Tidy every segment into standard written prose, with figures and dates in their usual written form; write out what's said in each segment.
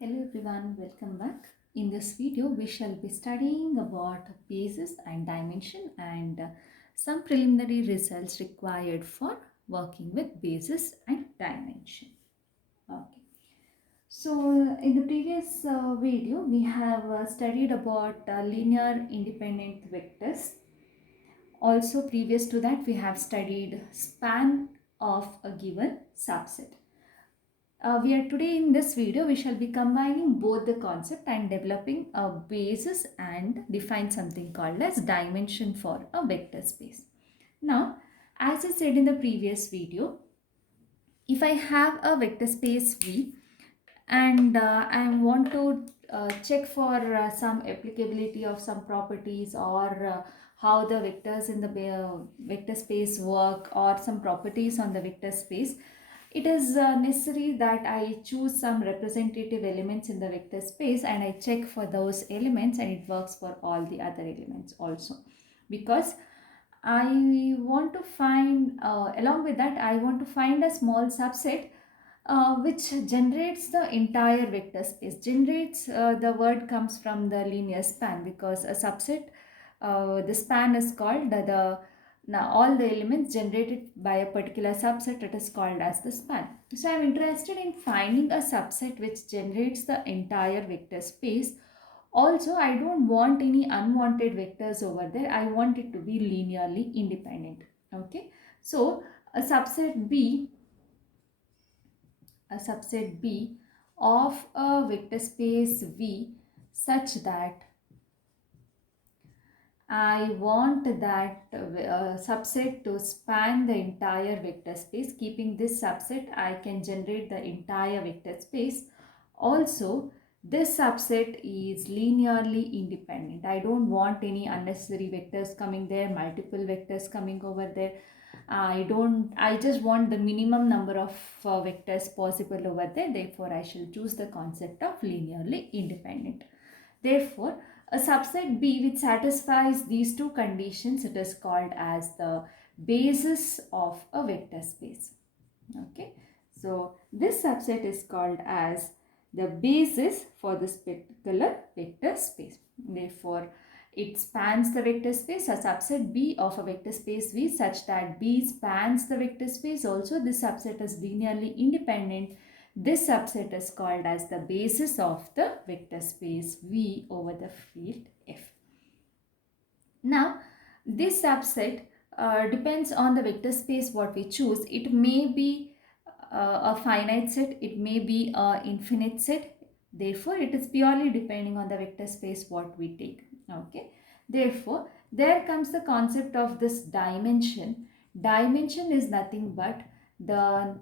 Hello everyone, welcome back. In this video, we shall be studying about basis and dimension and some preliminary results required for working with basis and dimension. Okay. So, in the previous video, we have studied about linear independent vectors. Also, previous to that, we have studied span of a given subset. We are today in this video we shall be combining both the concept and developing a basis and define something called as dimension for a vector space. Now, as I said in the previous video, if I have a vector space V and I want to check for some applicability of some properties or how the vectors in the vector space work or some properties on the vector space, it is necessary that I choose some representative elements in the vector space and I check for those elements, and it works for all the other elements also, because I want to find along with that I want to find a small subset which generates the entire vector space. Generates, the word comes from the linear span, because a subset, the span is called the now all the elements generated by a particular subset, it is called as the span. So I am interested in finding a subset which generates the entire vector space. Also, I don't want any unwanted vectors over there. I want it to be linearly independent. Okay. So a subset B a subset B of a vector space V such that I want that subset to span the entire vector space. Keeping this subset, I can generate the entire vector space. Also, this subset is linearly independent. I don't want any unnecessary vectors coming there, multiple vectors coming over there. I just want the minimum number of vectors possible over there. Therefore, I shall choose the concept of linearly independent. Therefore, a subset B which satisfies these two conditions, it is called as the basis of a vector space. Okay. So, this subset is called as the basis for this particular vector space. Therefore, it spans the vector space, a subset B of a vector space V such that B spans the vector space. Also, this subset is linearly independent. This subset is called as the basis of the vector space V over the field F. Now, this subset depends on the vector space what we choose. It may be a finite set, it may be a infinite set. Therefore, it is purely depending on the vector space what we take. Okay. Therefore, there comes the concept of this dimension. Dimension is nothing but the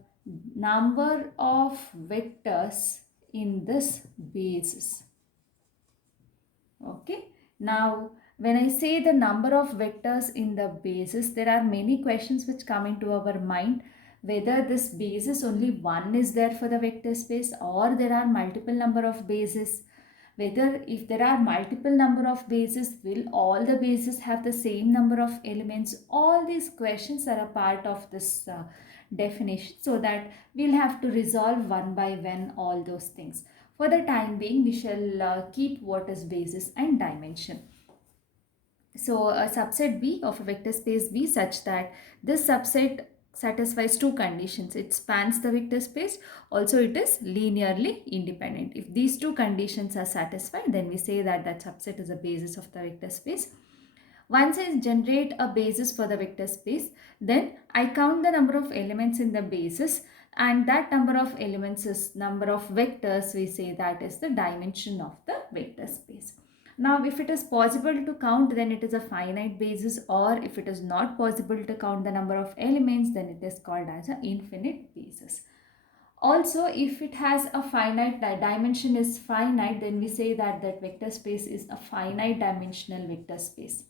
number of vectors in this basis. Okay. Now, when I say the number of vectors in the basis, there are many questions which come into our mind, whether this basis only one is there for the vector space or there are multiple number of bases. Whether if there are multiple number of bases, will all the bases have the same number of elements? All these questions are a part of this definition, so that we'll have to resolve one by one all those things. For the time being, we shall keep what is basis and dimension. So a subset B of a vector space V such that this subset satisfies two conditions. It spans the vector space. Also, it is linearly independent. If these two conditions are satisfied, then we say that that subset is a basis of the vector space. Once I generate a basis for the vector space, then I count the number of elements in the basis, and that number of elements is number of vectors. We say that is the dimension of the vector space. Now, if it is possible to count, then it is a finite basis, or if it is not possible to count the number of elements, then it is called as an infinite basis. Also, if it has a finite dimension is finite, then we say that that vector space is a finite dimensional vector space.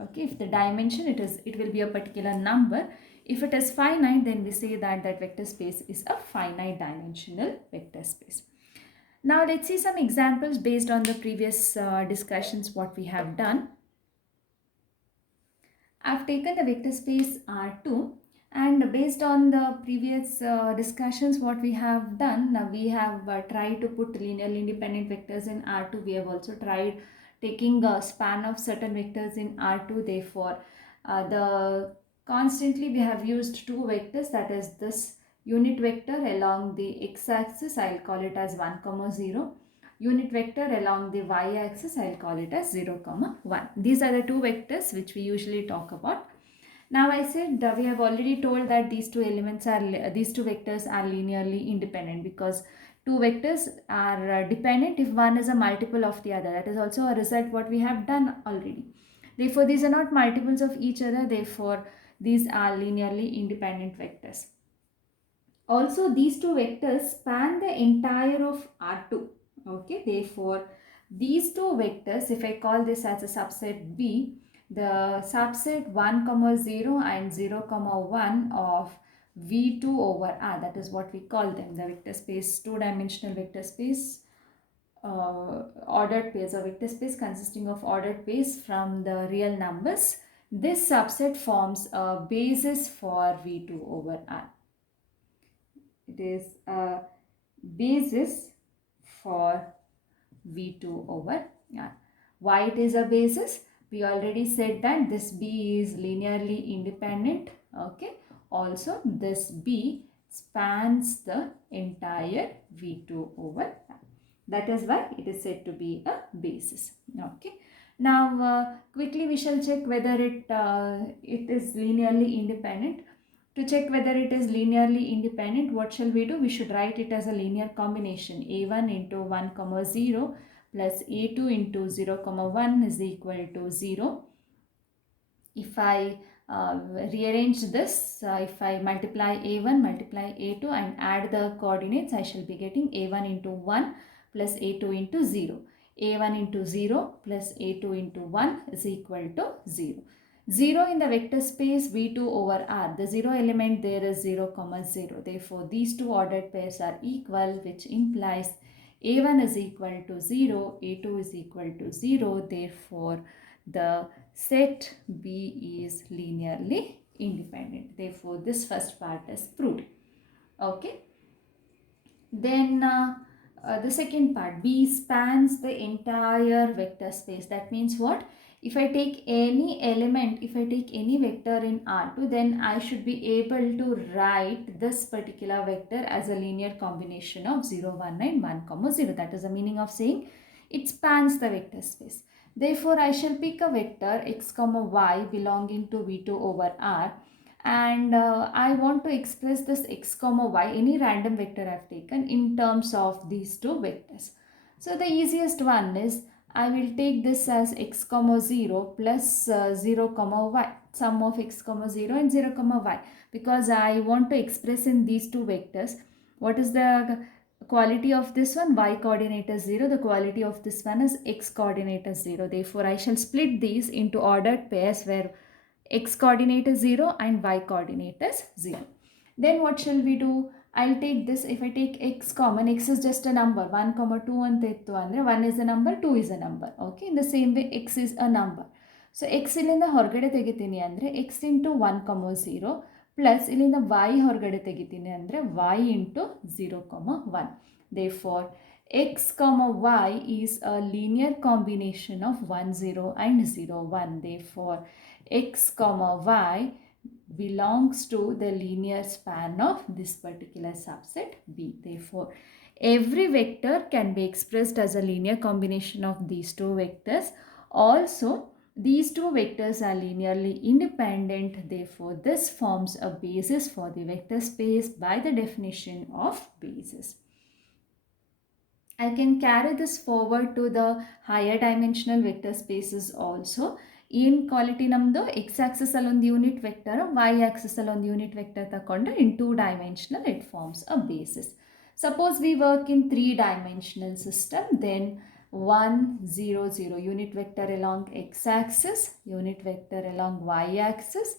Okay, if the dimension it will be a particular number. If it is finite, then we say that that vector space is a finite dimensional vector space. Now let's see some examples based on the previous discussions what we have done. I've taken the vector space R2 And based on the previous discussions, what we have done, now we have tried to put linearly independent vectors in R2. We have also tried taking a span of certain vectors in R2. Therefore, the constantly we have used two vectors, that is this unit vector along the x-axis, I'll call it as 1, 0. Unit vector along the y-axis, I'll call it as 0, 1. These are the two vectors which we usually talk about. Now I said we have already told that these two vectors are linearly independent, because two vectors are dependent if one is a multiple of the other. That is also a result what we have done already. Therefore, these are not multiples of each other. Therefore, these are linearly independent vectors. Also, these two vectors span the entire of R2. Okay, therefore, these two vectors, if I call this as a subset B, the subset 1, 0 and 0, 1 of V2 over R, that is what we call them, the vector space, two-dimensional vector space, ordered pairs, or vector space consisting of ordered pairs from the real numbers. This subset forms a basis for V2 over R. It is a basis for V2 over R. Why it is a basis? We already said that this B is linearly independent. Okay. Also, this B spans the entire V2 over R. That is why it is said to be a basis. Okay. Now, quickly we shall check whether it is linearly independent. To check whether it is linearly independent, what shall we do? We should write it as a linear combination. A1 into 1, 0 plus A2 into 0, 1 is equal to 0. If I rearrange this, if I multiply A1, multiply A2 and add the coordinates, I shall be getting A1 into 1 plus A2 into 0. A1 into 0 plus A2 into 1 is equal to 0. 0 in the vector space V2 over R. The 0 element there is 0, 0. Therefore, these two ordered pairs are equal, which implies A1 is equal to 0, A2 is equal to 0. Therefore, the set B is linearly independent. Therefore, this first part is proved. Okay. Then the second part, B spans the entire vector space. That means what? If I take any element, if I take any vector in R2, then I should be able to write this particular vector as a linear combination of 0, 1 and 1, 0. That is the meaning of saying it spans the vector space. Therefore, I shall pick a vector x, y belonging to V2 over R, and I want to express this x, y, any random vector I have taken, in terms of these two vectors. So the easiest one is, I will take this as x, 0 plus 0, y, sum of x, 0 and 0, y, because I want to express in these two vectors. What is the quality of this one? Y coordinate is 0. The quality of this one is x coordinate is 0. Therefore, I shall split these into ordered pairs where x coordinate is 0 and y coordinate is 0. Then what shall we do? I'll take this. If I take x common, x is just a number. 1, 2 ಅಂತ ಇತ್ತು ಅಂದರೆ 1 is a number, 2 is a number. Okay, in the same way x is a number. So x ಇಲ್ಲಿಂದ ಹೊರಗಡೆ ತೆಗಿತೀನಿ ಅಂದರೆ x into 1, 0 plus ಇಲ್ಲಿಂದ y ಹೊರಗಡೆ ತೆಗಿತೀನಿ ಅಂದರೆ y into 0, 1. Therefore, x, y is a linear combination of 1, 0 and 0, 1. Therefore, x, y belongs to the linear span of this particular subset B. Therefore, every vector can be expressed as a linear combination of these two vectors. Also, these two vectors are linearly independent. Therefore, this forms a basis for the vector space by the definition of basis. I can carry this forward to the higher dimensional vector spaces also. In quality namdo x-axis alone unit vector, y-axis alone unit vector takondu in 2-dimensional it forms a basis. Suppose we work in 3-dimensional system, then 1, 0, 0 unit vector along x-axis, unit vector along y-axis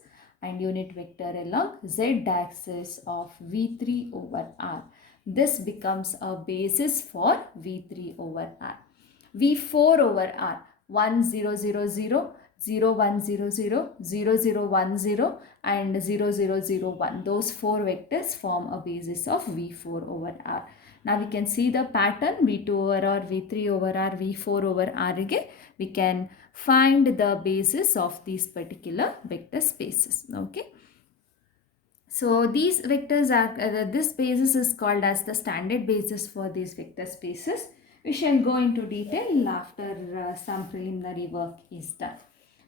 and unit vector along z-axis of V3 over R. This becomes a basis for V3 over R. V4 over R, 1, 0, 0, 0. 0 1 0 0 0 0 1 0 and 0 0 0 1. Those 4 vectors form a basis of V4 over R. Now we can see the pattern V2 over R, V3 over R, V4 over R. Again, we can find the basis of these particular vector spaces. Okay. So these vectors are, this basis is called as the standard basis for these vector spaces. We shall go into detail after some preliminary work is done.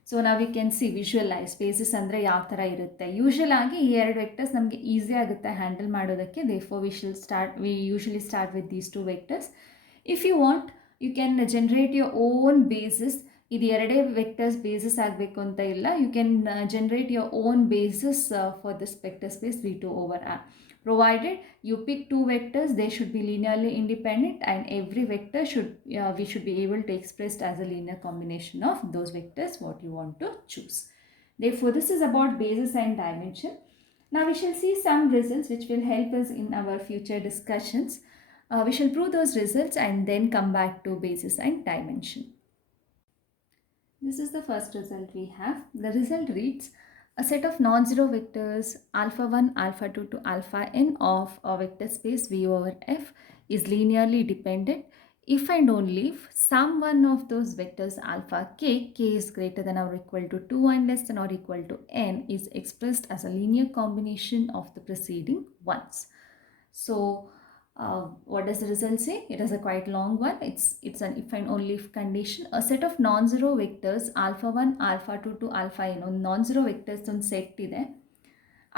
So now we can see, visualize basis andre yav tara irutte. Usually agi ee ಎರಡು vectors ನಮಗೆ easy ಆಗುತ್ತೆ handle ಮಾಡೋದಕ್ಕೆ. Therefore we usually start with these two vectors. If you want, you can generate your own basis. ಇದು ಎರಡೇ vectors basis ಆಗಬೇಕು ಅಂತ ಇಲ್ಲ. You can generate your own basis for this vector space V2 over R. Provided you pick two vectors, they should be linearly independent, and every vector we should be able to express as a linear combination of those vectors what you want to choose. Therefore, this is about basis and dimension. Now we shall see some results which will help us in our future discussions. We shall prove those results and then come back to basis and dimension. This is the first result we have. The result reads, a set of non-zero vectors alpha 1, alpha 2 to alpha n of a vector space V over F is linearly dependent if and only if some one of those vectors alpha k is greater than or equal to 2 and less than or equal to n is expressed as a linear combination of the preceding ones. So what does the result say? It is a quite long one. It's an if and only if condition. A set of non-zero vectors alpha 1, alpha 2 to alpha n, non-zero vectors ಒಂದು set ಇದೆ.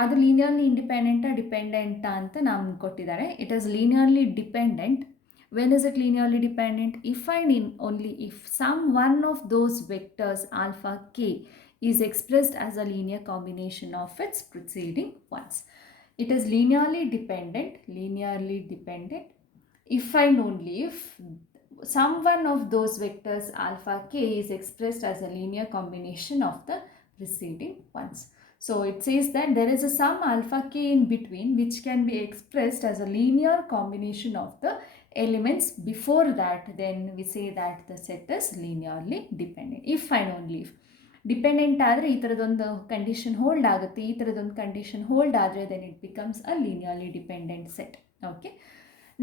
ಅದು linearly ಇಂಡಿಪೆಂಡೆಂಟಾ ಡಿಪೆಂಡೆಂಟಾ ಅಂತ ನಮ್ಗೆ ಕೊಟ್ಟಿದ್ದಾರೆ. It is linearly dependent. When is it linearly dependent? If and in only if some one of those vectors alpha k is expressed as a linear combination of its preceding ones. It is linearly dependent if and only if some one of those vectors alpha k is expressed as a linear combination of the preceding ones. So it says that there is a some alpha k in between which can be expressed as a linear combination of the elements before that. Then we say that the set is linearly dependent if and only if. Dependent ಆದರೆ ಈ ಥರದೊಂದು condition hold ಆಗುತ್ತೆ, ಈ ಥರದೊಂದು condition hold ಆದರೆ then it becomes a linearly dependent set. Okay,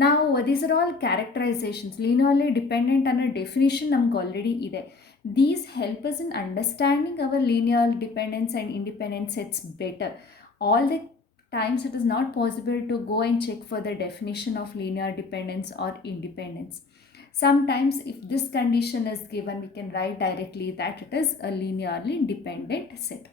ನಾವು these are all characterisations. Linearly dependent ಅನ್ನೋ definition ನಮ್ಗೆ ಆಲ್ರೆಡಿ ಇದೆ. These help us in understanding our linear dependence and independent sets better. All the times it is not possible to go and check for the definition of linear dependence or independence. Sometimes if this condition is given, we can write directly that it is a linearly dependent set.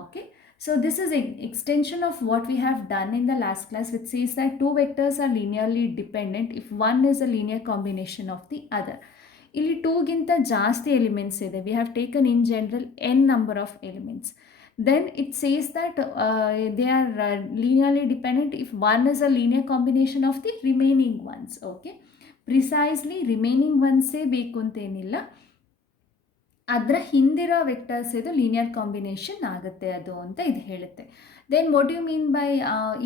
Okay, so this is an extension of what we have done in the last class, which says that two vectors are linearly dependent if one is a linear combination of the other. ಇಲ್ಲಿ 2ಗಿಂತ ಜಾಸ್ತಿ elements ಇದೆ. We have taken in general N number of elements. Then it says that they are linearly dependent if one is a linear combination of the remaining ones. Okay, precisely remaining ಒನ್ಸೇ ಬೇಕು ಅಂತೇನಿಲ್ಲ, ಅದರ ಹಿಂದಿರೋ vectors ಇದು linear combination ಆಗುತ್ತೆ ಅದು ಅಂತ ಇದು ಹೇಳುತ್ತೆ. Then what you mean by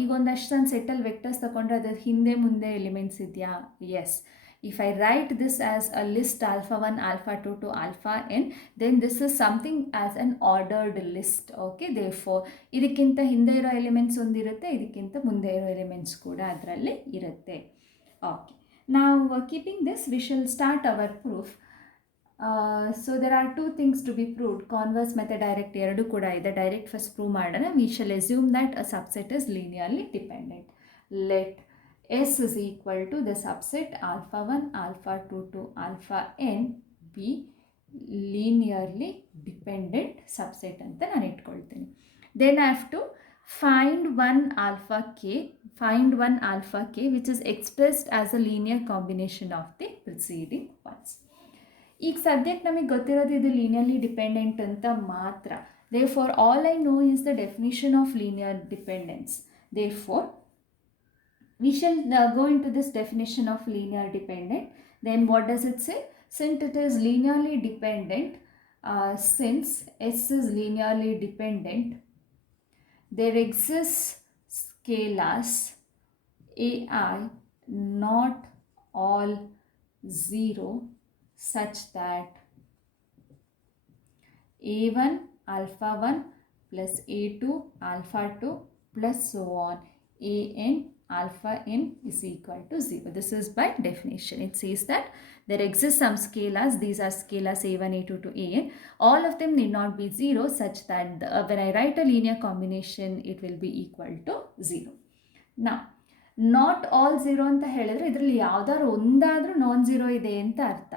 ಈಗ ಒಂದಷ್ಟು ನಾನು ಸೆಟ್ಟಲ್ಲಿ ವೆಕ್ಟರ್ಸ್ ತಗೊಂಡ್ರೆ ಅದ್ರ ಹಿಂದೆ ಮುಂದೆ ಎಲಿಮೆಂಟ್ಸ್ ಇದೆಯಾ? S. If I write this as a list alpha 1, alpha 2 to alpha n, then this is something as an ordered list. Okay, therefore ಇದಕ್ಕಿಂತ ಹಿಂದೆ ಇರೋ ಎಲಿಮೆಂಟ್ಸ್ ಒಂದಿರುತ್ತೆ, ಇದಕ್ಕಿಂತ ಮುಂದೆ ಇರೋ ಎಲಿಮೆಂಟ್ಸ್ ಕೂಡ ಅದರಲ್ಲಿ ಇರುತ್ತೆ. Okay, now keeping this, we shall start our proof. So there are two things to be proved. Converse method, direct ಎರಡು ಕೂಡ ಇದೆ. Direct first prove ಮಾಡೋಣ. We shall assume that a subset is linearly dependent. Let S is equal to the subset alpha 1, alpha 2 to alpha n be linearly dependent subset ಅಂತ ನಾನು ಇಟ್ಕೊಳ್ತೀನಿ. Then I have to find one alpha k which is expressed as a linear combination of the preceding ones. ಈಗ ಸದ್ಯಕ್ಕೆ ನಮಗೆ ಗೊತ್ತಿರೋದು ಇದು linearly dependent ಅಂತ ಮಾತ್ರ. Therefore all I know is the definition of linear dependence. Therefore we shall go into this definition of linear dependent. Then what does it say? Since it is linearly dependent, since S is linearly dependent, there exists scalars AI not all 0 such that a1 alpha 1 plus a2 alpha 2 plus so on an alpha n is equal to 0. This is by definition. It says that there exist some scalars. These are scalars a1, a2 to an. All of them need not be 0 such that when I write a linear combination, it will be equal to 0. Now, not all zero ಅಂತ ಹೇಳಿದ್ರೆ ಇದರಲ್ಲಿ ಯಾವ್ದಾದ್ರು ಒಂದಾದರೂ non zero ಇದೆ ಅಂತ ಅರ್ಥ.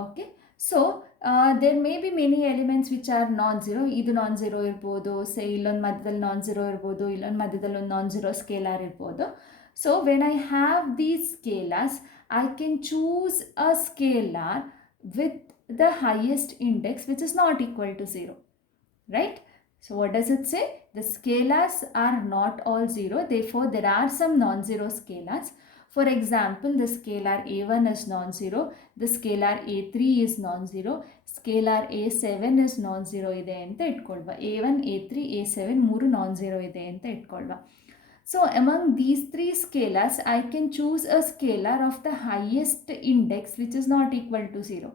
Okay, so there may be many elements which are non zero. ಇದು non zero ಇರ್ಬೋದು, ಸೇ ಇಲ್ಲೊಂದು ಮಧ್ಯದಲ್ಲಿ ನಾನ್ ಝೀರೋ ಇರ್ಬೋದು, ಇಲ್ಲೊಂದು ಮಧ್ಯದಲ್ಲಿ ಒಂದು ನಾನ್ ಝೀರೋ ಸ್ಕೇಲಾರ್ ಇರ್ಬೋದು. So when I have these scalars, I can choose a scalar with the highest index which is not equal to 0, right? So what does it say? The scalars are not all 0, therefore there are some non-zero scalars. For example, the scalar a1 is non-zero, the scalar a3 is non-zero, scalar a7 is non-zero ಇದೆ ಅಂತ ಇಟ್ಕೊಳ್ವಾ. a1, a3, a7 ಮೂರು non-zero ಇದೆ ಅಂತ ಇಟ್ಕೊಳ್ವಾ. So among these three scalars, I can choose a scalar of the highest index which is not equal to 0.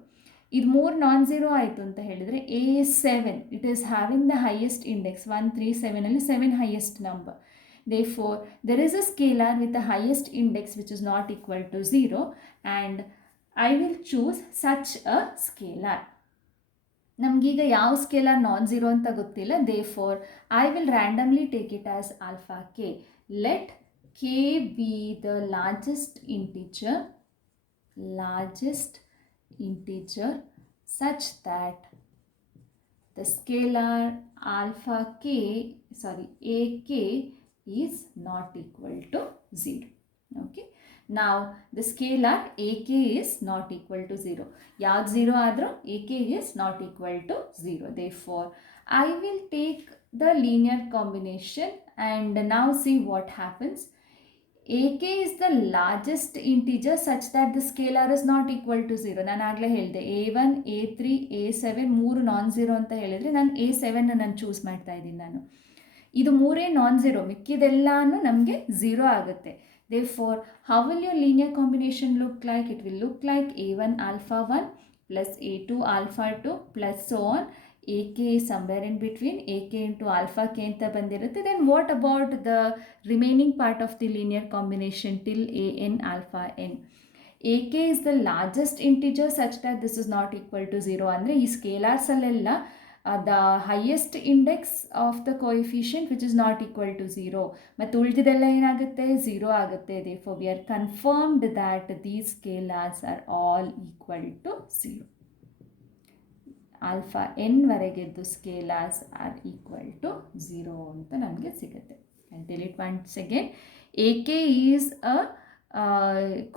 ಇದು ಮೂರು non zero ಆಯಿತು ಅಂತ ಹೇಳಿದರೆ a7 it is having the highest index 1 3 7 ಅಲ್ಲಿ 7 highest number. Therefore, there is a scalar with the highest index which is not equal to 0 and I will choose such a scalar. ನಮಗೀಗ ಯಾವ scalar non zero ಅಂತ ಗೊತ್ತಿಲ್ಲ. Therefore, I will randomly take it as alpha k. Let k be the largest integer such that the scalar alpha k, ak is not equal to 0. Okay. Now the scalar ak is not equal to 0. ಯಾವ್ದು 0 ಆದರೂ ak is not equal to 0. Therefore, I will take the linear combination and now see what happens. ak is the largest integer such that the scalar is not equal to 0. ನಾನು ಆಗಲೇ ಹೇಳಿದೆ a1, a3, a7 ಮೂರು non zero ಅಂತ ಹೇಳಿದರೆ ನಾನು a7 ನಾನು choose ಮಾಡ್ತಾ ಇದ್ದೀನಿ. ನಾನು ಇದು ಮೂರೇ ನಾನ್ ಝೀರೋ, ಮಿಕ್ಕಿದೆಲ್ಲನೂ ನಮಗೆ ಝೀರೋ ಆಗುತ್ತೆ. Therefore, how will your linear combination look like? It will look like a1 alpha 1 plus a2 alpha 2 plus so on. ak is somewhere in between, ak into alpha k ಅಂತ ಬಂದಿರುತ್ತೆ. Then what about the remaining part of the linear combination till an alpha n? ak is the largest integer such that this is not equal to 0. ಅಂದರೆ ಈ ಸ್ಕೇಲಾರ್ಸ್ ಅಲ್ಲೆಲ್ಲ the highest index of the coefficient which is not equal to 0. ಮತ್ತು ಉಳಿದಿದೆಲ್ಲ ಏನಾಗುತ್ತೆ? 0 ಆಗುತ್ತೆ. Therefore, we are confirmed that these scalars are all equal to 0. Alpha n ವರೆಗೆದ್ದು scalars are equal to 0 ಅಂತ ನಮಗೆ ಸಿಗುತ್ತೆ. And tell it once again. ak is a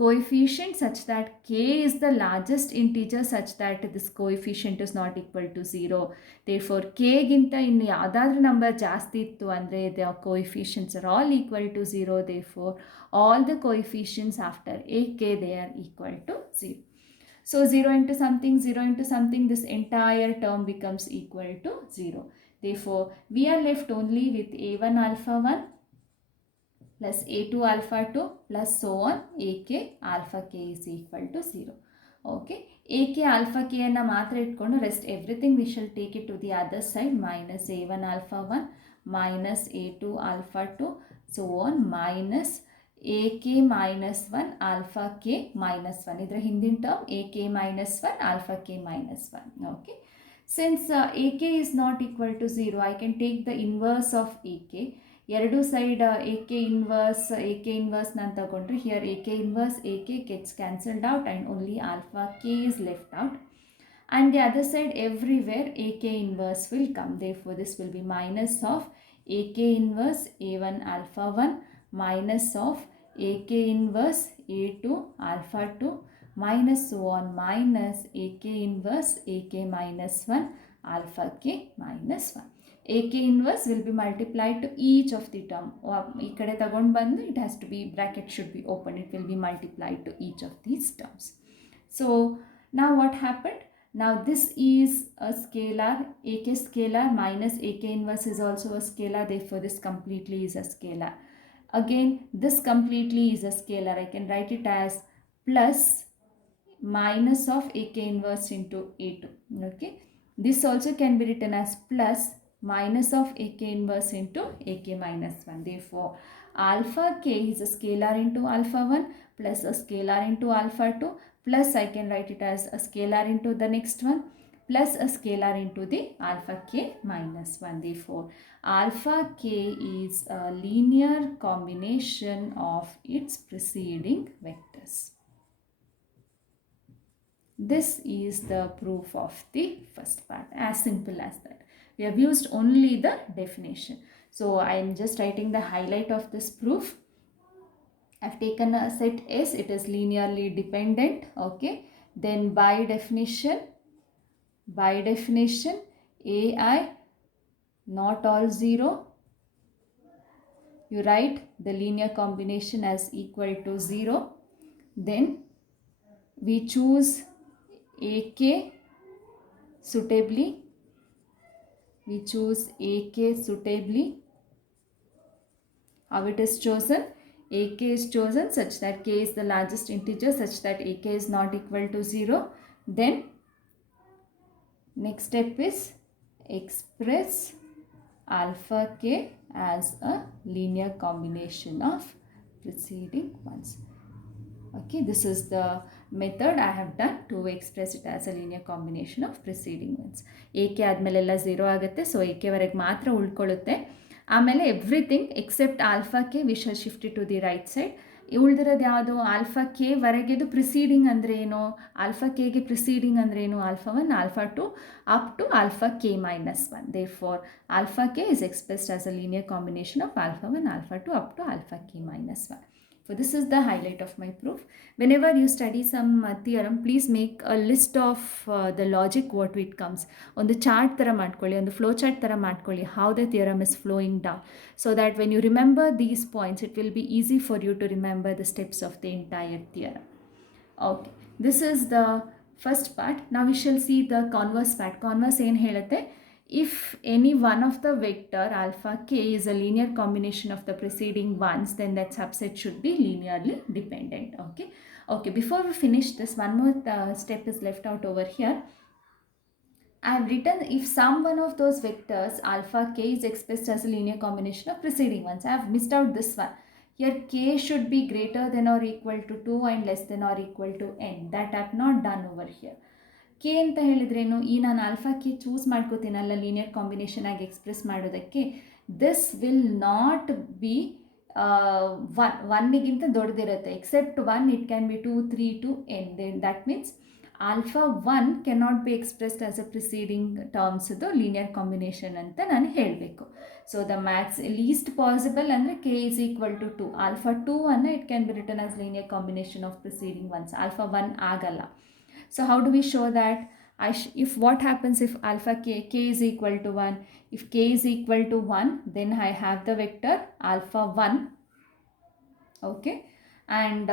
coefficient such that k is the largest integer such that this coefficient is not equal to 0. Therefore, k ಗಿಂತ ಇನ್ನು ಯಾವುದಾದ್ರೂ number ಜಾಸ್ತಿ ಇತ್ತು ಅಂದರೆ the coefficients are all equal to 0. Therefore, all the coefficients after ak they are equal to 0. So 0 into something, this entire term becomes equal to 0. Therefore, we are left only with a1 alpha 1 plus a2 alpha 2 plus so on ak alpha k is equal to 0. Okay, ak alpha k ಅನ್ನು ಮಾತ್ರ ಇಟ್ಕೊಂಡು rest everything we shall take it to the other side. Minus a1 alpha 1 minus a2 alpha 2 so on minus ak minus 1 alpha k minus 1. ಇದರ ಹಿಂದಿನ term ak minus 1 alpha k minus 1. Okay, since ak is not equal to 0, I can take the inverse of ak. ಎರಡು side ak inverse ನಾನು ತಗೊಂಡ್ರೆ here ak inverse ak gets cancelled out and only alpha k is left out. And the other side everywhere ak inverse will come. Therefore, this will be minus of ak inverse a1 alpha 1 minus of ak inverse a2 alpha 2 minus so on minus ak inverse ak minus 1 alpha k minus 1. ak inverse will be multiplied to each of the term. ಈ ಕಡೆ ತಗೊಂಡು ಬಂದು it has to be, bracket should be open, it will be multiplied to each of these terms. So now what happened? Now this is a scalar, ak scalar minus ak inverse is also a scalar. Therefore, this completely is a scalar. Again, this completely is a scalar. I can write it as plus minus of ak inverse into a2. Okay, This also can be written as plus minus of ak inverse into ak minus 1. Therefore, alpha k is a scalar into alpha 1 plus a scalar into alpha 2 plus I can write it as a scalar into the next one plus a scalar into the alpha k minus 1. Therefore, alpha k is a linear combination of its preceding vectors. This is the proof of the first part, as simple as that. We have used only the definition. So I am just writing the highlight of this proof. I've taken a set S, it is linearly dependent, okay. Then by definition, AI not all 0. You write the linear combination as equal to 0. Then we choose AK suitably. We choose AK suitably. How it is chosen? AK is chosen such that k is the largest integer such that AK is not equal to 0. Then next step is express alpha k as a linear combination of preceding ones. Okay, this is the method I have done to express it as a linear combination of preceding ones. AK ಆದಮೇಲೆಲ್ಲ 0 ಆಗುತ್ತೆ. So AK ವರೆಗೆ ಮಾತ್ರ ಉಳ್ಕೊಳ್ಳುತ್ತೆ. ಆಮೇಲೆ everything except alpha K V shall shift to the right side. ಉಳಿದಿರೋದು ಯಾವುದು? Alpha K ವರೆಗೆದು preceding ಅಂದರೆ ಏನು? Alpha ಕೆಗೆ preceding ಅಂದರೆ ಏನು? Alpha 1, alpha 2 up to alpha K minus 1. Therefore alpha K is expressed as a linear combination of alpha 1, alpha 2 up to alpha K minus 1. So this is the highlight of my proof. Whenever you study some theorem, please make a list of the logic what it comes. On the chart tara ಮಾಡ್ಕೊಳ್ಳಿ, on the flow chart tara ಮಾಡ್ಕೊಳ್ಳಿ, how the theorem is flowing down. So that when you remember these points, it will be easy for you to remember the steps of the entire theorem. Okay, this is the first part. Now we shall see the converse part. Converse ಏನು ಹೇಳುತ್ತೆ? If any one of the vector alpha k is a linear combination of the preceding ones, then that subset should be linearly dependent. Okay, before we finish this, one more step is left out over here. I have written if some one of those vectors alpha k is expressed as a linear combination of preceding ones. I have missed out this one. Here k should be greater than or equal to 2 and less than or equal to n. That I have not done over here. K ಅಂತ ಹೇಳಿದ್ರೇನು? ಈ ನಾನು alpha k choose ಮಾಡ್ಕೋತೀನಲ್ಲ linear combination ಆಗಿ express ಮಾಡೋದಕ್ಕೆ, this will not be ಒನ್ನಿಗಿಂತ ದೊಡ್ಡದಿರುತ್ತೆ. Except 1 it can be 2, 3 to n. Then that means alpha 1 can not be expressed as a preceding ಟರ್ಮ್ಸ್ದು ಲೀನಿಯರ್ ಕಾಂಬಿನೇಷನ್ ಅಂತ ನಾನು ಹೇಳಬೇಕು. So the max least possible ಅಂದರೆ k is equal to 2. Alpha 2 ಅನ್ನು it can be written as linear combination of preceding once. Alpha 1 ಆಗಲ್ಲ. So how do we show that? If what happens if alpha k is equal to 1? If k is equal to 1, then I have the vector alpha 1. Okay, and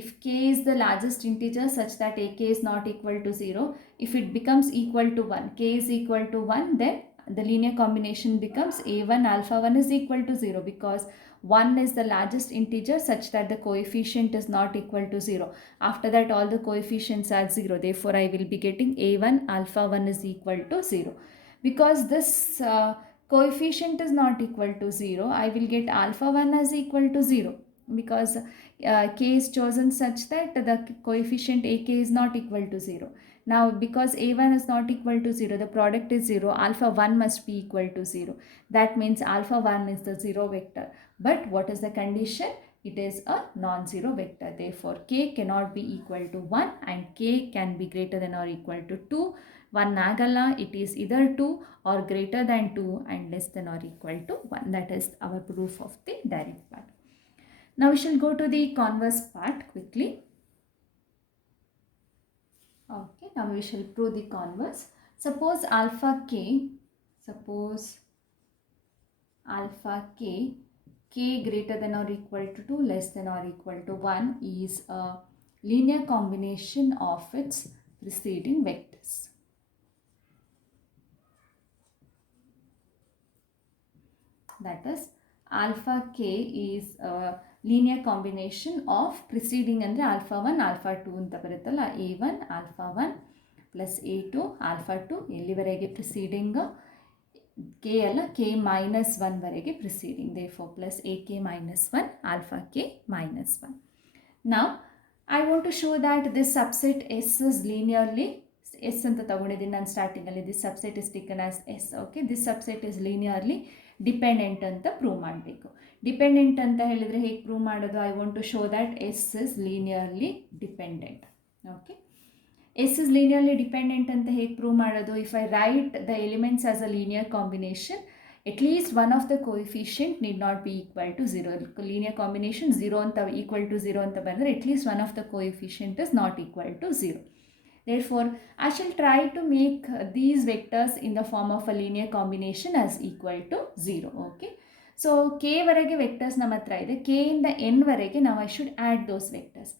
if k is the largest integer such that ak is not equal to 0, if it becomes equal to 1, k is equal to 1, then the linear combination becomes a1 alpha 1 is equal to 0 because 1 is the largest integer such that the coefficient is not equal to 0. After that all the coefficients are 0. Therefore, I will be getting a1 alpha 1 is equal to 0. Because this coefficient is not equal to 0, I will get alpha 1 as equal to 0 because k is chosen such that the coefficient ak is not equal to 0. Now, because a1 is not equal to 0, the product is 0, alpha 1 must be equal to 0. That means alpha 1 is the 0 vector. But what is the condition? It is a non-zero vector. Therefore, k cannot be equal to 1 and k can be greater than or equal to 2. 1 agala, it is either 2 or greater than 2 and less than or equal to 1. That is our proof of the direct part. Now we shall go to the converse part quickly. Okay, now we shall prove the converse. Suppose alpha k greater than or equal to 2, less than or equal to 1 is a linear combination of its preceding vectors. That is, alpha k is a linear combination of preceding ಅಂದರೆ alpha 1 alpha 2 ಅಂತ ಬರುತ್ತಲ್ಲ, a1 alpha 1 plus a2 alpha 2 ಎಲ್ಲಿವರೆಗೆ preceding K ಅಲ್ಲ K minus 1 ವರೆಗೆ preceding therefore plus A K minus 1 alpha K minus 1. Now I want to show that this subset S is linearly S ಅಂತ ತಗೊಂಡಿದ್ದೀನಿ ನಾನು ಸ್ಟಾರ್ಟಿಂಗಲ್ಲಿ this subset is taken as S. Okay, this subset is linearly dependent ಅಂತ prove ಮಾಡಬೇಕು. Dependent ಅಂತ ಹೇಳಿದರೆ ಹೇಗೆ prove ಮಾಡೋದು? I want to show that S is linearly dependent. Okay, S is linearly dependent ಅಂತ ಹೇಗೆ ಪ್ರೂವ್ ಮಾಡೋದು? If I write the elements as a linear combination, at least one of the coefficient need not be equal to 0. Linear combination 0 anta equal to 0 anta bandre at least one of the coefficient is not equal to 0. Therefore, I shall try to make these vectors in the form of a linear combination as equal to 0. Okay. So, k varege vectors nama hatra ide. K in the n varege now I should add those vectors.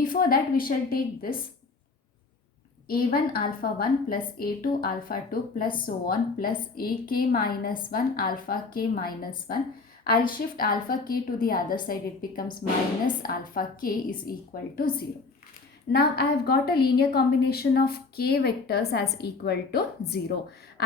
Before that, we shall take this a1 alpha 1 plus a2 alpha 2 plus so on plus ak minus 1 alpha k minus 1. I'll shift alpha k to the other side. It becomes minus alpha k is equal to 0. Now I have got a linear combination of k vectors as equal to 0.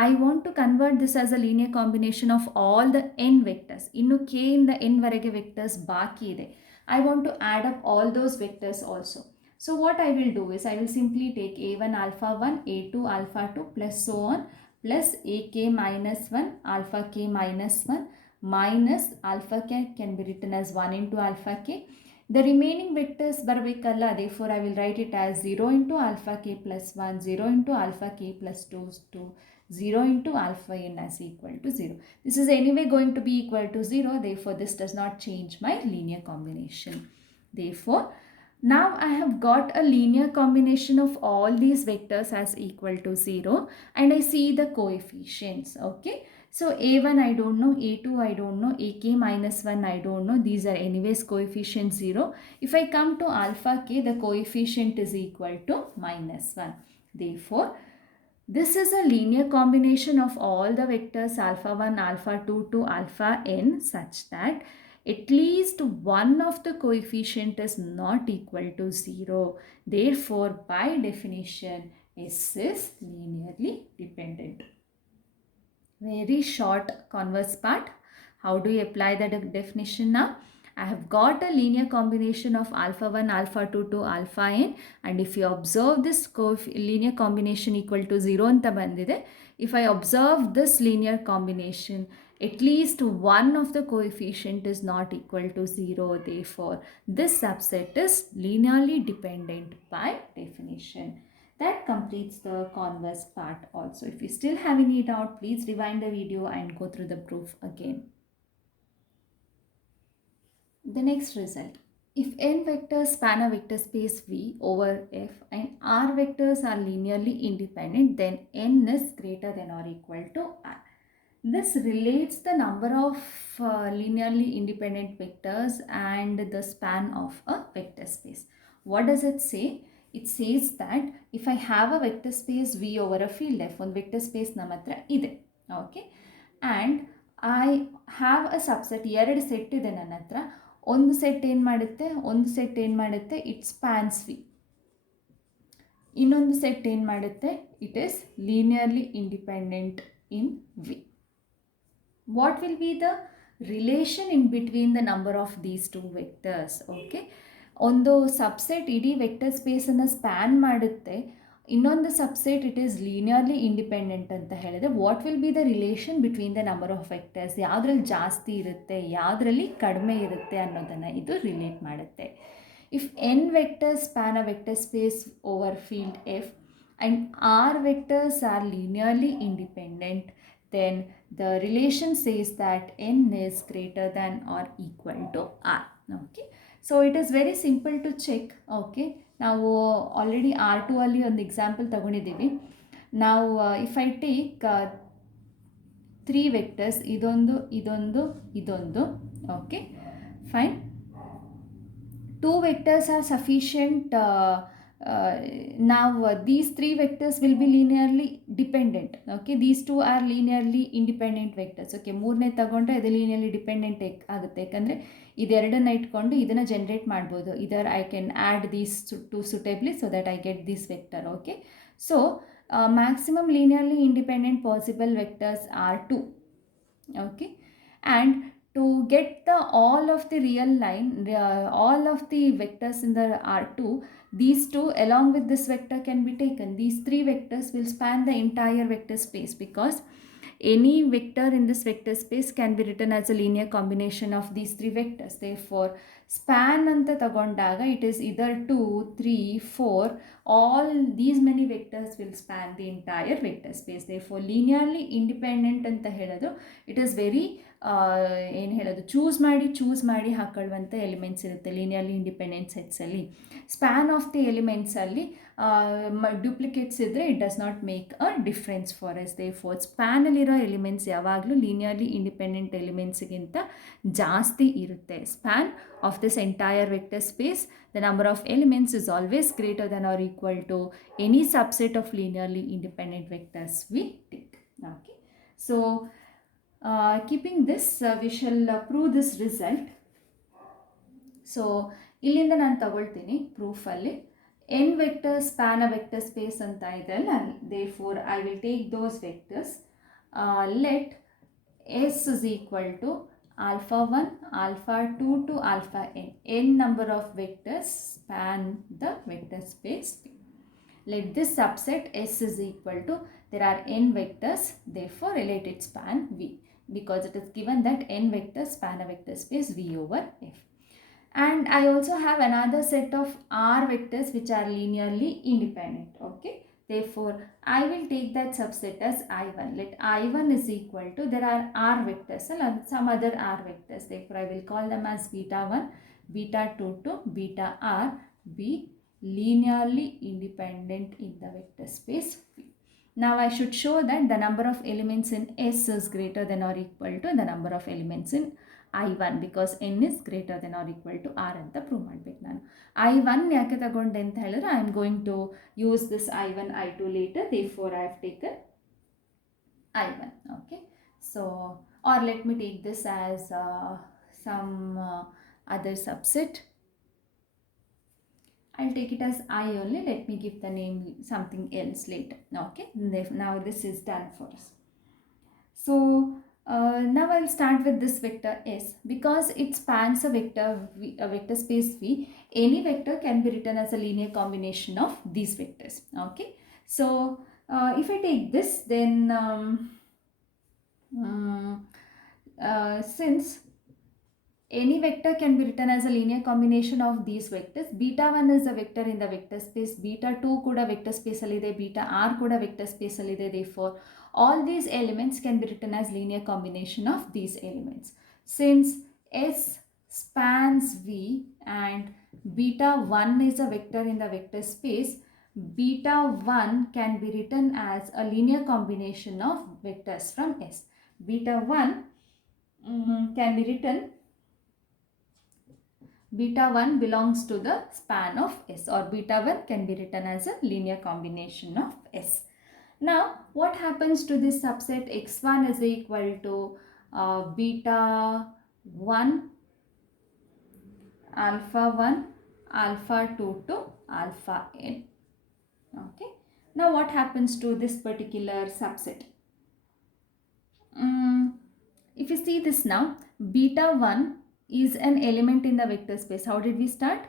I want to convert this as a linear combination of all the n vectors. Innu k in the n varege vectors baki ide. I want to add up all those vectors also. So what I will do is I will simply take a1 alpha 1, a2 alpha 2 plus so on plus ak minus 1 alpha k minus 1 minus alpha k can be written as 1 into alpha k. The remaining vectors barbekalla, therefore I will write it as 0 into alpha k plus 1, 0 into alpha k plus 2, 0 into alpha n as equal to 0. This is anyway going to be equal to 0, therefore this does not change my linear combination. Therefore, now I have got a linear combination of all these vectors as equal to 0 and I see the coefficients. Okay, so a1 I don't know, a2 I don't know, ak minus 1 I don't know. These are anyways coefficient 0. If I come to alpha k, the coefficient is equal to minus 1. Therefore, this is a linear combination of all the vectors alpha 1, alpha 2 to alpha n such that at least one of the coefficient is not equal to 0. Therefore, by definition, S is linearly dependent. Very short converse part. How do you apply the definition now? I have got a linear combination of alpha 1, alpha 2 to alpha n, and if you observe this linear combination equal to 0 anta bandide, if I observe this linear combination, at least one of the coefficient is not equal to 0. Therefore, this subset is linearly dependent by definition. That completes the converse part also. If you still have any doubt, please rewind the video and go through the proof again. The next result. If n vectors span a vector space V over F and R vectors are linearly independent, then n is greater than or equal to R. This relates the number of linearly independent vectors and the span of a vector space. What does it say? It says that if I have a vector space V over a field F, one vector space ನಮ್ಮ ಹತ್ರ ಇದೆ, okay, and I have a subset, ಎರಡು set ಇದೆ ನನ್ನ ಹತ್ರ. ಒಂದು set ಏನು ಮಾಡುತ್ತೆ, ಇಟ್ ಸ್ಪ್ಯಾನ್ಸ್ ವಿ. ಇನ್ನೊಂದು ಸೆಟ್ ಏನು ಮಾಡುತ್ತೆ, it is linearly independent in V. What will be the relation in between the number of these two vectors? Okay, ಒಂದು ಸಬ್ಸೆಟ್ ಇಡೀ ವೆಕ್ಟರ್ ಸ್ಪೇಸನ್ನು ಸ್ಪ್ಯಾನ್ ಮಾಡುತ್ತೆ, ಇನ್ನೊಂದು subset it is linearly independent ಅಂತ ಹೇಳಿದ್ರೆ what will be the relation between the number of vectors, ಯಾವುದ್ರಲ್ಲಿ ಜಾಸ್ತಿ ಇರುತ್ತೆ ಯಾವುದ್ರಲ್ಲಿ ಕಡಿಮೆ ಇರುತ್ತೆ ಅನ್ನೋದನ್ನು ಇದು ರಿಲೇಟ್ ಮಾಡುತ್ತೆ. If N vectors span a vector space over field F and R vectors are linearly independent, then the relation says that n is greater than or equal to R. Okay, so it is very simple to check. Okay, ನಾವು already R2 ಅಲ್ಲಿ ಒಂದು example ತಗೊಂಡಿದ್ದೀವಿ. ನಾವು if I take 3 vectors, ಇದೊಂದು okay fine. 2 vectors are sufficient now these three vectors will be linearly dependent. Okay, these two are linearly independent vectors. Okay, ಮೂರನೇ ತಗೊಂಡ್ರೆ ಅದು linearly dependent ಆಗುತ್ತೆ, ಯಾಕಂದರೆ ಇದೆರಡನ್ನ ಇಟ್ಕೊಂಡು ಇದನ್ನು ಜನರೇಟ್ ಮಾಡ್ಬೋದು. ಇದರ್ I can add these two suitably so that I get this vector. Okay, so maximum linearly independent possible vectors are 2. Okay, and to get the all of the real line, all of the vectors in the R2, these two along with this vector can be taken. These three vectors will span the entire vector space, because any vector in this vector space can be written as a linear combination of these three vectors. Therefore, span anta tagondaga it is either 2, 3, 4, all these many vectors will span the entire vector space. Therefore, linearly independent anta heladu, it is very ಏನು ಹೇಳೋದು, choose ಮಾಡಿ ಹಾಕೊಳ್ಳುವಂಥ elements ಇರುತ್ತೆ linearly independent ಸೆಟ್ಸಲ್ಲಿ. Span of the ಎಲಿಮೆಂಟ್ಸಲ್ಲಿ duplicates ಇದ್ದರೆ it does not make a difference for S. Therefore ಸ್ಪ್ಯಾನಲ್ಲಿರೋ elements ಯಾವಾಗಲೂ ಲೀನಿಯರ್ಲಿ ಇಂಡಿಪೆಂಡೆಂಟ್ ಎಲಿಮೆಂಟ್ಸ್ಗಿಂತ ಜಾಸ್ತಿ ಇರುತ್ತೆ. Span of this entire vector space, the number of elements is always greater than or equal to any subset of linearly independent vectors we take. Okay, so keeping this, we shall prove this result. So ಇಲ್ಲಿಂದ ನಾನು ತಗೊಳ್ತೀನಿ ಪ್ರೂಫಲ್ಲಿ n vectors span a vector space ಅಂತ ಇದೆ ಅಲ್ಲ, therefore I will take those vectors. Let S is equal to alpha 1, alpha 2 to alpha n. N number of vectors span the vector space. Let this subset S is equal to, there are n vectors, therefore let it span V, because it is given that n vectors span a vector space V over F. And I also have another set of R vectors which are linearly independent. Okay, therefore I will take that subset as I1. Let I1 is equal to, there are R vectors and some other R vectors, therefore I will call them as beta 1, beta 2 to beta R be linearly independent in the vector space V. Now I should show that the number of elements in S is greater than or equal to the number of elements in I1, because n is greater than or equal to R ಅಂತ prove ಮಾಡಬೇಕು. ನಾನು I1 ಯಾಕೆ ತಗೊಂಡೆ ಅಂತ ಹೇಳಿದ್ರೆ, I am going to use this I1 I2 later, therefore I have taken I1. Okay, so or let me take this as some other subset. I'll take it as I only. Let me give the name something else later. Okay, now this is done for us. So now I'll start with this vector S. Because it spans a vector space V, any vector can be written as a linear combination of these vectors. Okay, so if I take this, then since any vector can be written as a linear combination of these vectors, beta 1 is a vector in the vector space, beta 2 kuda vector space allide, beta r kuda vector space allide. Therefore all these elements can be written as linear combination of these elements. Since S spans V and beta 1 is a vector in the vector space, beta 1 can be written as a linear combination of vectors from S. Beta 1 can be written, beta 1 belongs to the span of S, or beta 1 can be written as a linear combination of S. Now what happens to this subset? X1 is equal to beta 1, alpha 1, alpha 2 to alpha n. Okay, now what happens to this particular subset? If you see this now, beta 1 is an element in the vector space. How did we start?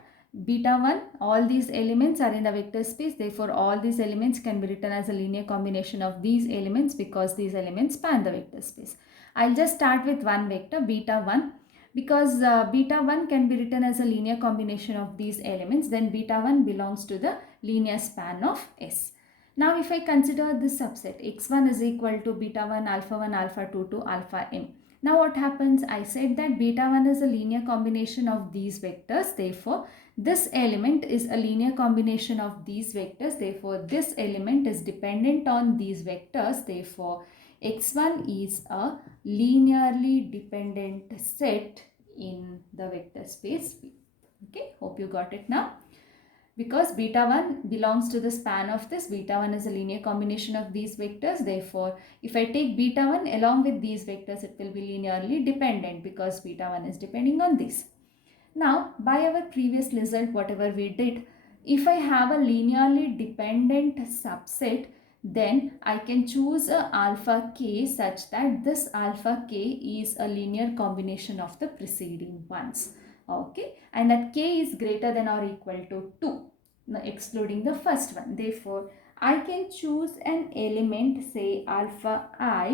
Beta 1, all these elements are in the vector space, therefore all these elements can be written as a linear combination of these elements, because these elements span the vector space. I'll just start with one vector, beta 1. Because beta 1 can be written as a linear combination of these elements, then beta 1 belongs to the linear span of S. Now if I consider this subset, x1 is equal to beta 1, alpha 2 to alpha n. Now what happens? I said that beta 1 is a linear combination of these vectors, therefore this element is a linear combination of these vectors, therefore this element is dependent on these vectors, therefore x1 is a linearly dependent set in the vector space V. Okay, hope you got it now. because beta 1 belongs to the span of this. Beta 1 is a linear combination of these vectors. Therefore, if I take beta 1 along with these vectors, it will be linearly dependent because beta 1 is depending on this. Now, by our previous result, whatever we did, if I have a linearly dependent subset, then I can choose a alpha k such that this alpha k is a linear combination of the preceding ones. Okay, and that k is greater than or equal to 2, excluding the first one. Therefore, I can choose an element, say alpha I,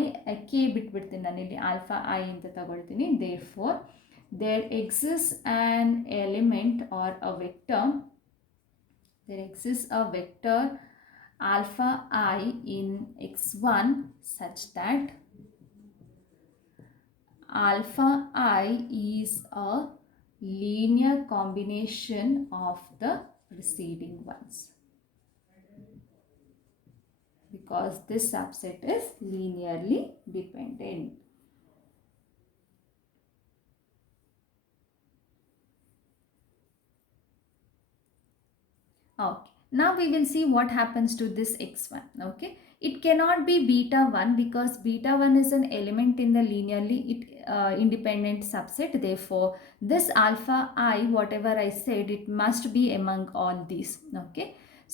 k bitbiಡ್ತೀನಿ alpha I ಅಂತ ತಗೊಳ್ತೀನಿ. Therefore, there exists an element or a vector, there exists a vector alpha I in x1 such that alpha I is a linear combination of the preceding ones, because this subset is linearly dependent. Okay, now we will see what happens to this x1. Okay, it cannot be beta 1 because beta 1 is an element in the linearly independent subset. Therefore, this alpha I, whatever I said, it must be among all these. Okay,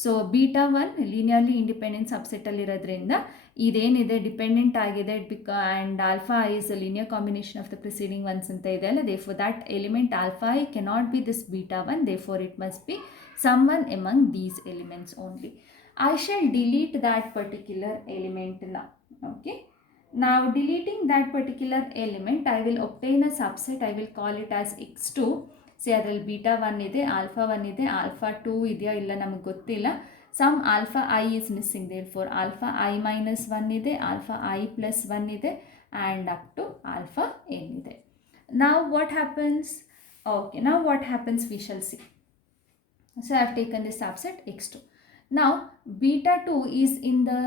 so beta 1 linearly independent subset ಅಲ್ಲಿರೋದ್ರಿಂದ ಇದೇನಿದೆ dependent ಆಗಿದೆ and alpha I is a linear combination of the preceding ones ಅಂತ ಇದೆ ಅಲ್ಲ. Therefore, that element alpha I cannot be this beta 1. Therefore, it must be someone among these elements only. I shall delete that particular element now. Okay. Now, deleting that particular element, I will obtain a subset. I will call it as x2. See, adral beta 1 ide, alpha 1 ide, alpha 2 idya illa namagu gottilla. Some alpha I is missing. Therefore, alpha I minus 1 ide, alpha I plus 1 ide, and up to alpha n ide. Now, what happens? Okay, now what happens we shall see. So I have taken this subset x2. Now beta 2 is in the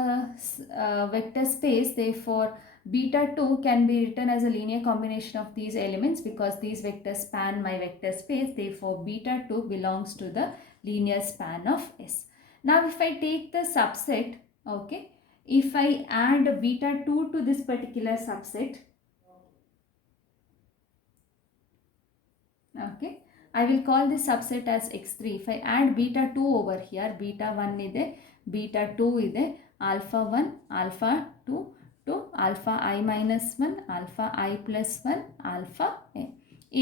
vector space. Therefore, beta 2 can be written as a linear combination of these elements because these vectors span my vector space. Therefore, beta 2 belongs to the linear span of S. Now if I take the subset, okay, if I add beta 2 to this particular subset, okay, I will call this subset as x3. If I add beta 2 over here, beta 1 ide, beta 2 ide, alpha 1, alpha 2 to alpha I minus 1, alpha I plus 1, alpha n.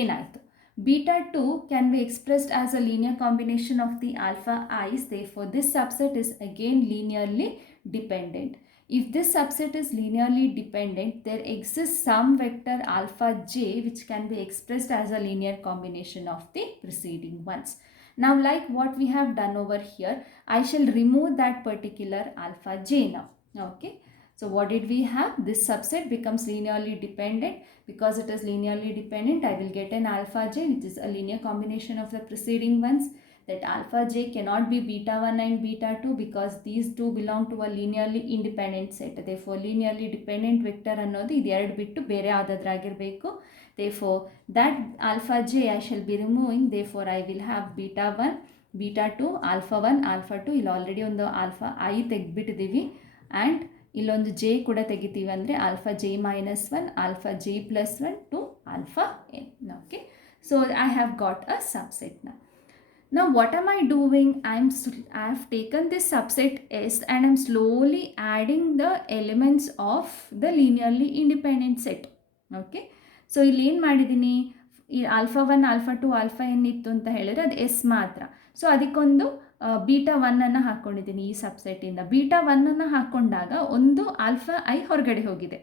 ಏನಾಯಿತು? Beta 2 can be expressed as a linear combination of the alpha i's. Therefore, this subset is again linearly dependent. If this subset is linearly dependent, there exists some vector alpha j which can be expressed as a linear combination of the preceding ones. Now, like what we have done over here, I shall remove that particular alpha j now. Okay. So, what did we have? This subset becomes linearly dependent. Because it is linearly dependent, I will get an alpha j which is a linear combination of the preceding ones. That alpha j cannot be beta 1 and beta 2 because these two belong to a linearly independent set. Therefore, linearly dependent vector ಅನ್ನೋದು ಇದು ಎರಡು ಬಿಟ್ಟು ಬೇರೆ ಯಾವುದಾದ್ರಾಗಿರಬೇಕು. Therefore, that alpha j I shall be removing. Therefore, I will have beta 1, beta 2, alpha 1, alpha 2. ಇಲ್ಲಿ already ಒಂದು alpha I ತೆಗೆದ್ಬಿಟ್ಟಿದ್ದೀವಿ and ಇಲ್ಲೊಂದು J ಕೂಡ ತೆಗಿತೀವಿ ಅಂದರೆ alpha J minus 1, alpha J plus 1 to alpha N. Okay, so I have got a subset now. Now what am I doing? I have taken this subset S and I am slowly adding the elements of the linearly independent set. Okay, so ಇಲ್ಲಿ ಏನು ಮಾಡಿದ್ದೀನಿ, ಈ alpha 1, alpha 2, alpha N ಇತ್ತು ಅಂತ ಹೇಳಿದ್ರೆ ಅದು S ಮಾತ್ರ. So ಅದಕ್ಕೊಂದು ಬೀಟಾ 1 ಹಾಕ್ಕೊಂಡಿದ್ದೀನಿ ಈ ಸಬ್ಸೆಟ್ಟಿಂದ. ಬೀಟಾ 1 ಹಾಕ್ಕೊಂಡಾಗ ಒಂದು ಆಲ್ಫಾ ಐ ಹೊರಗಡೆ ಹೋಗಿದೆ.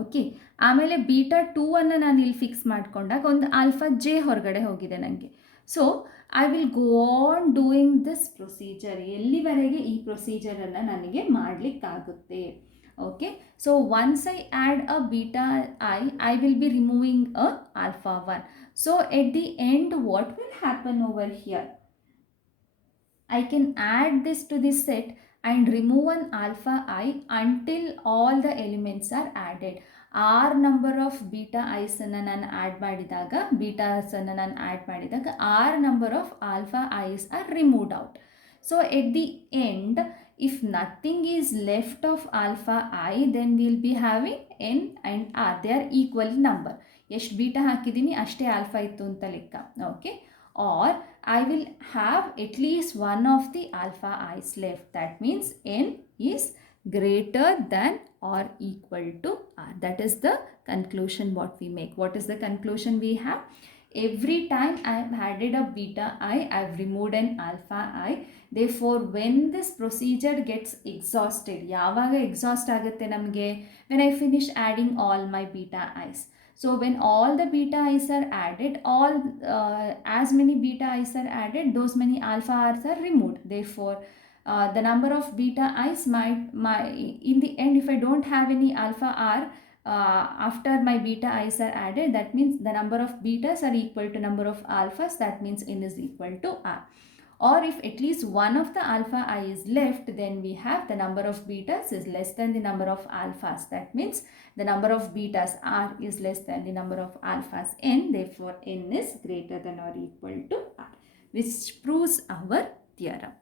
ಓಕೆ, ಆಮೇಲೆ ಬೀಟಾ 2 ನಾನು ಇಲ್ಲಿ ಫಿಕ್ಸ್ ಮಾಡಿಕೊಂಡಾಗ ಒಂದು ಆಲ್ಫಾ ಜೆ ಹೊರಗಡೆ ಹೋಗಿದೆ ನನಗೆ. So I will go on doing this procedure. ಎಲ್ಲಿವರೆಗೆ ಈ ಪ್ರೊಸೀಜರನ್ನು ನನಗೆ ಮಾಡಲಿಕ್ಕಾಗುತ್ತೆ. Okay, so once I add a beta I will be removing a alpha 1. So at the end, what will happen over here? I can add this to this set and remove an alpha I until all the elements are added. r number of beta i's ಅನ್ನು ನಾನು add ಮಾಡಿದಾಗ ಬೀಟಾಸನ್ನು ನಾನು add ಮಾಡಿದಾಗ r number of alpha i's are removed out. So at the end, if nothing is left of alpha I, then we will be having n and r. They are equal number. ಎಷ್ಟು beta ಹಾಕಿದ್ದೀನಿ ಅಷ್ಟೇ alpha ಇತ್ತು ಅಂತ ಲೆಕ್ಕ. Okay, or I will have at least one of the alpha i's left. That means n is greater than or equal to r. That is the conclusion what we make. What is the conclusion we have? Every time I have added a beta I have removed an alpha I. Therefore, when this procedure gets exhausted, ಯಾವಾಗ exhaust ಆಗುತ್ತೆ ನಮಗೆ? When I finish adding all my beta i's. So when all the beta i's are added, as many beta i's are added, those many alpha r's are removed. Therefore, the number of beta i's in the end, if I don't have any alpha r after my beta i's are added, that means the number of betas are equal to number of alphas. That means n is equal to r. Or if at least one of the alpha I is left, then we have the number of betas is less than the number of alphas. That means the number of betas r is less than the number of alphas n. Therefore, n is greater than or equal to r, which proves our theorem.